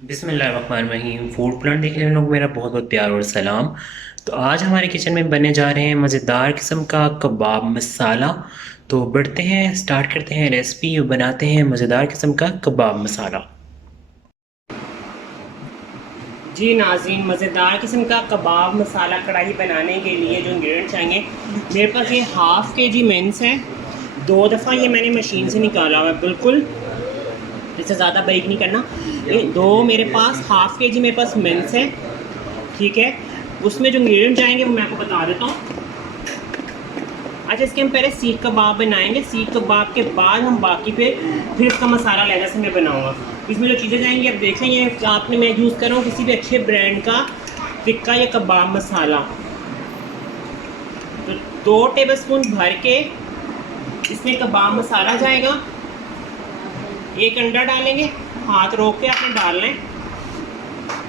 बिस्मिल्लाहिर्रहमानिर्रहीम। Food plant देखने वाले लोग मेरा बहुत बहुत प्यार और सलाम। तो आज हमारे किचन में बनने जा रहे हैं मज़ेदार किस्म का कबाब मसाला। तो बढ़ते हैं, स्टार्ट करते हैं रेसिपी और बनाते हैं मज़ेदार किस्म का कबाब मसाला। जी नाज़रीन, मज़ेदार किस्म का कबाब मसाला कढ़ाई बनाने के लिए जो इंग्रेडिएंट चाहिए, मेरे पास ये हाफ़ के जी मिन्स है। 2 दफ़ा ये मैंने मशीन से निकाला हुआ है, बिल्कुल इससे ज़्यादा बारीक नहीं करना। ये दो मेरे पास हाफ़ के जी मेरे पास मिन्स है, ठीक है। उसमें जो इंग्रेडिएंट जाएंगे वो मैं आपको बता देता हूँ। अच्छा, इसके हम पहले सीख कबाब बनाएंगे। सीख कबाब के बाद हम बाकी फिर इसका मसाला अलग से मैं बनाऊँगा। इसमें जो चीज़ें जाएंगी आप देख लें, ये आपने मैं यूज़ कर रहा हूँ किसी भी अच्छे ब्रांड का टिक्का या कबाब मसाला। तो 2 टेबलस्पून भर के इसमें कबाब मसाला जाएगा। 1 अंडा डालेंगे, हाथ रोक के आपने डालना है,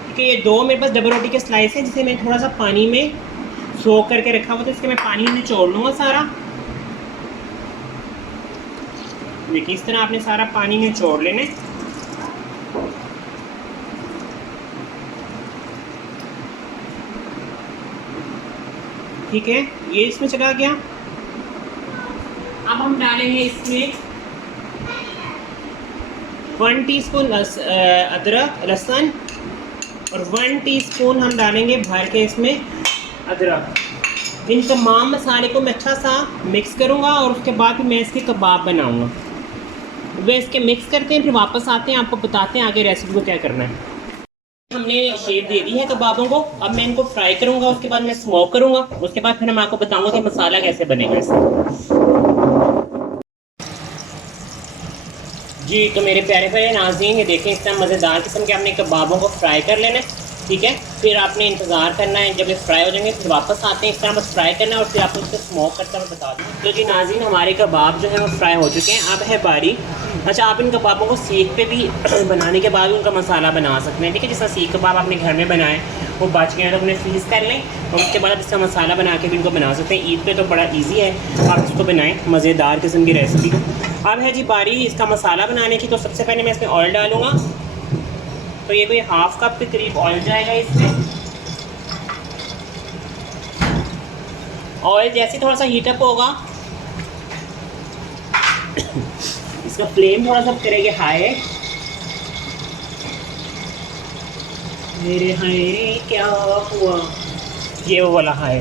ठीक है। ये 2 मेरे पास डबल रोटी के स्लाइस हैं जिसे मैं थोड़ा सा पानी में सोख करके रखा हुआ, तो इसके मैं पानी निचोड़ लूँगा सारा। देखिए इस तरह आपने सारा पानी निचोड़ लेना है। ठीक है, ये इसमें चला गया। अब हम डालेंगे इसमें 1 टीस्पून अदरक लहसुन, और 1 टीस्पून हम डालेंगे भर के इसमें अदरक। इन तमाम मसाले को मैं अच्छा सा मिक्स करूँगा और उसके बाद फिर मैं इसके कबाब बनाऊँगा। वे इसके मिक्स करते हैं, फिर वापस आते हैं, आपको बताते हैं आगे रेसिपी को क्या करना है। हमने शेप दे दी है कबाबों को। अब मैं इनको फ्राई करूँगा, उसके बाद मैं स्मोक करूँगा, उसके बाद फिर मैं आपको बताऊँगा कि मसाला कैसे बनेगा इसका। जी तो मेरे प्यारे प्यारे नाज़रीन, ये देखें इस तरह मज़ेदार किस्म के आपने कबाबों को फ्राई कर लेना है, ठीक है। फिर आपने इंतज़ार करना है, जब ये फ्राई हो जाएंगे फिर वापस आते हैं। इस तरह बस फ्राई करना है और फिर आपको उसको स्मोक करता हुआ बता दूँ। तो जी नाज़रीन, हमारे कबाब जो है वो फ्राई हो चुके हैं, अब है बारी। अच्छा, आप इन कबाबों को सीख पे भी बनाने के बाद उनका मसाला बना सकते हैं, ठीक है। जिस तरह सीख कबाब आपने घर में बनाए वो बच गए तो उन्हें फ्रीज़ कर लें, और उसके बाद इसका मसाला बना के भी इनको बना सकते हैं। ईद पे तो बड़ा इजी है, आप इसको बनाएं मज़ेदार किस्म की रेसिपी। अब है जी बारी इसका मसाला बनाने की। तो सबसे पहले मैं इसमें ऑयल डालूँगा। तो ये कोई हाफ़ कप के करीब ऑयल जाएगा इसमें। ऑयल जैसे थोड़ा सा हीटअप होगा, इसका फ्लेम थोड़ा सा करेंगे हाई। मेरे हाय क्या हुआ, ये वो वाला हाई।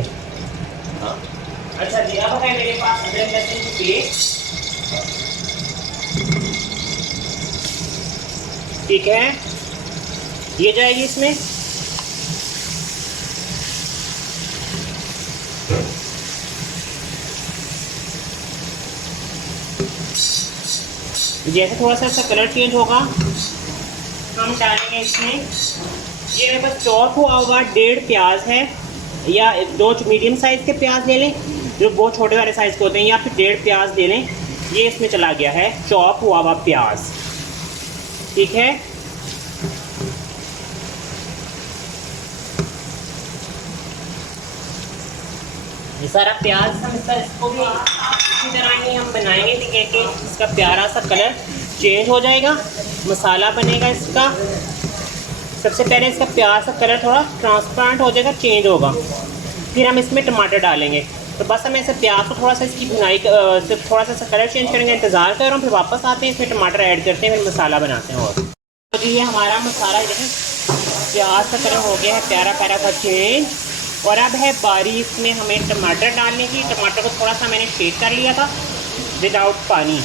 अच्छा जी, अब है मेरे पास अदरक लहसुन की पेस्ट, ठीक है, ये जाएगी इसमें। जैसे थोड़ा सा इसका कलर चेंज होगा हम डालेंगे इसमें, ये मेरे पास चॉप हुआ 1.5 प्याज है, या 2 मीडियम साइज़ के प्याज ले लें जो बहुत छोटे वाले साइज़ के होते हैं, या फिर 1.5 प्याज ले लें। ये इसमें चला गया है चॉप हुआ प्याज, ठीक है। ये सारा प्याज हम इसको भी इसी तरह ही हम बनाएंगे, ठीक है, कि इसका प्यारा सा कलर चेंज हो जाएगा, मसाला बनेगा इसका। सबसे पहले इसका प्याज का कलर थोड़ा ट्रांसपेरेंट हो जाएगा, चेंज होगा, फिर हम इसमें टमाटर डालेंगे। तो बस हमें इसे प्याज को थोड़ा सा इसकी भुनाई थोड़ा सा कलर चेंज करेंगे, इंतज़ार कर रहा हूँ, फिर वापस आते हैं, इसमें टमाटर ऐड करते हैं, फिर मसाला बनाते हैं। और तो जी ये हमारा मसाला देखें प्याज का कलर हो गया है प्यारा प्यारा सा चेंज। और अब है बारी इसमें हमें टमाटर डालने की। टमाटर को थोड़ा सा मैंने शेक कर लिया था विदाउट पानी,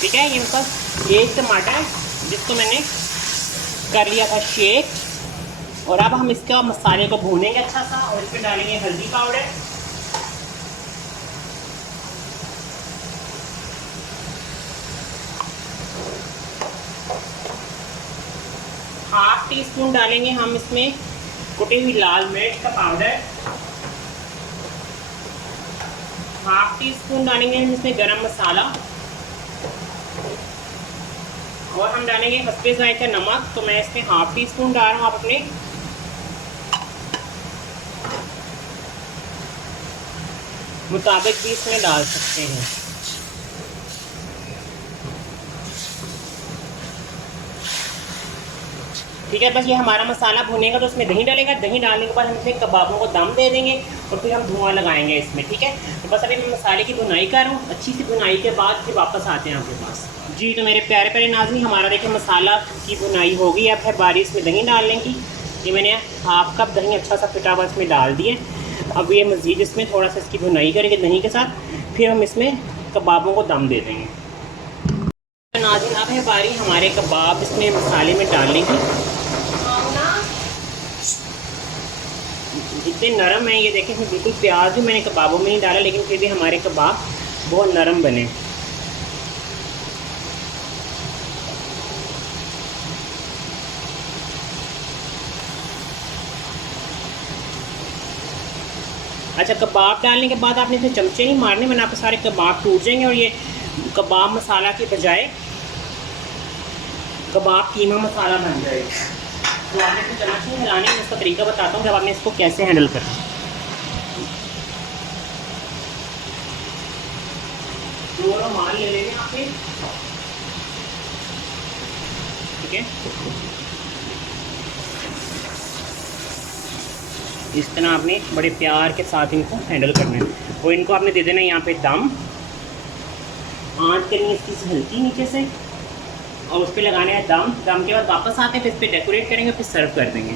ठीक है। ये मतलब एक टमाटर जिसको मैंने कर लिया था शेक। और अब हम इसका मसाले को भूनेंगे अच्छा सा, और इसमें डालेंगे हल्दी पाउडर, हाफ टी स्पून डालेंगे हम इसमें कुटी हुई लाल मिर्च का पाउडर, हाफ टी स्पून डालेंगे हम इसमें गरम मसाला, और हम डालेंगे हस्बे जायका नमक। तो मैं इसमें हाफ टी स्पून डाल रहा हूँ, आप अपने मुताबिक भी इसमें डाल सकते हैं। ठीक है। बस ये हमारा मसाला भुनेगा तो उसमें दही डालेगा, दही डालने के बाद हम इसमें कबाबों को दम दे देंगे और फिर हम धुआं लगाएंगे इसमें, ठीक है। तो बस अभी मैं मसाले की भुनाई कर रहा हूँ, अच्छी सी भुनाई के बाद फिर वापस आते हैं आपके पास। जी तो मेरे प्यारे प्यारे नाज़रीन, हमारा देखिए मसाला की भुनाई हो गई। अब है बारी इसमें दही डालने की। ये मैंने हाफ कप दही अच्छा सा फिटा हुआ इसमें डाल दिए। अब ये मज़ीद इसमें थोड़ा सा इसकी भुनाई करेंगे दही के साथ, फिर हम इसमें कबाबों को दम दे देंगे। तो नाज़रीन अब है बारी हमारे कबाब इसमें मसाले में डालने की। इतने नरम है ये देखें, इसमें बिल्कुल प्याज भी मैंने कबाबों में नहीं डाला, लेकिन फिर भी हमारे कबाब बहुत नरम बने। अच्छा, कबाब डालने के बाद आपने इसमें चमचे नहीं मारने, वरना आपके सारे कबाब टूट जाएंगे और ये कबाब मसाला के बजाय कबाब कीमा मसाला बन जाएगा। तो आपने इसमें चम्मच नहीं हिलाने, मैं इसका तरीका बताता हूँ जब आपने इसको कैसे हैंडल करना है। दोनों माल ले लेंगे आपके, ठीक है। इस तरह आपने बड़े प्यार के साथ इनको हैंडल करना है और इनको आपने दे देना है यहाँ पे दम। आँच करनी है इसकी हल्की नीचे से और उस पर लगाने है दम। दम के बाद वापस आते हैं, फिर इस पर डेकोरेट करेंगे, फिर सर्व कर देंगे।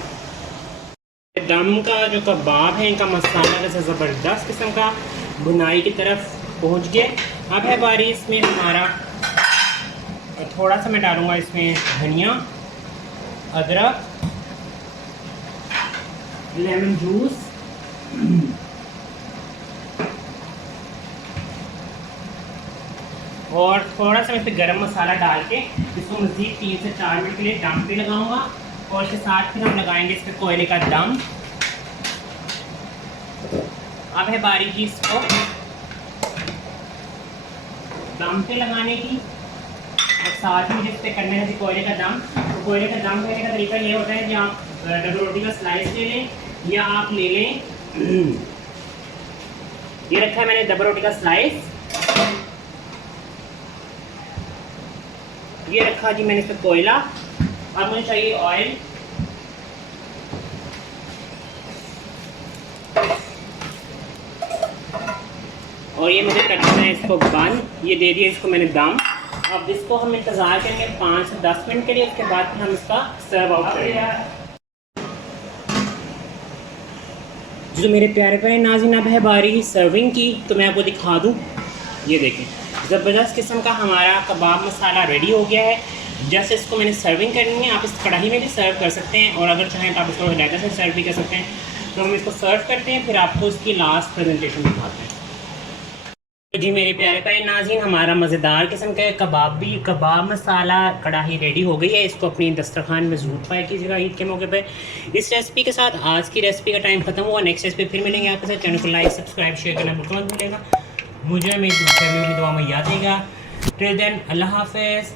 दम का जो कबाब है इनका मसाला जैसे ज़बरदस्त किस्म का भुनाई की तरफ पहुँच गया। अब है बारी इसमें हमारा, थोड़ा सा मैं डालूँगा इसमें धनिया, अदरक, लेमन जूस, और थोड़ा सा मैं इसमें गरम मसाला डाल के इसको मज़ीद 3 से 4 मिनट के लिए दम पे लगाऊंगा। और इसके साथ फिर हम लगाएंगे इस पर कोयले का दम। अब है बारी जी इसको दम पे लगाने की और साथ ही जिस पे करने है कोयले का दम। तो कोयले का दम करने का तरीका ये होता है कि आप डबल रोटी का स्लाइस ले लें या आप ले लें, ये रखा है मैंने डबल रोटी का स्लाइस, ये रखा जी मैंने इस पर कोयला। अब मुझे चाहिए ऑयल। और ये मुझे करना है इसको बंद, ये दे दिया इसको मैंने दम। अब इसको हम इंतज़ार करेंगे 5 से 10 मिनट के लिए, उसके बाद फिर हम इसका सर्व आउट करेंगे। जो मेरे प्यारे प्यारे नाज़रीन, अब है बारी सर्विंग की, तो मैं आपको दिखा दूँ। ये देखें, ज़बरदस्त किस्म का हमारा कबाब मसाला रेडी हो गया है। जैसे इसको मैंने सर्विंग करनी है, आप इस कढ़ाई में भी सर्व कर सकते हैं और अगर चाहें तो आप इसको लहदा से सर्व भी कर सकते हैं। तो हम इसको सर्व करते हैं, फिर आपको इसकी लास्ट प्रेजेंटेशन दिखाते हैं। तो जी मेरे प्यारे प्यारे नाज़रीन, हमारा मज़ेदार किस्म का कबाब मसाला कढ़ाई रेडी हो गई है। इसको अपनी दस्तरखान में ज़रूर ट्राई कीजिएगा ईद के मौके पर। इस रेसिपी के साथ आज की रेसिपी का टाइम ख़त्म हुआ। नेक्स्ट रेसिपी फिर मिलेंगे आपके साथ। चैनल को लाइक, सब्सक्राइब, शेयर करना बिल्कुल मत भूलिएगा। मुझे मेरी फैमिली में दुआ में याद रहेगा। टिल देन, अल्लाह हाफ़िज़।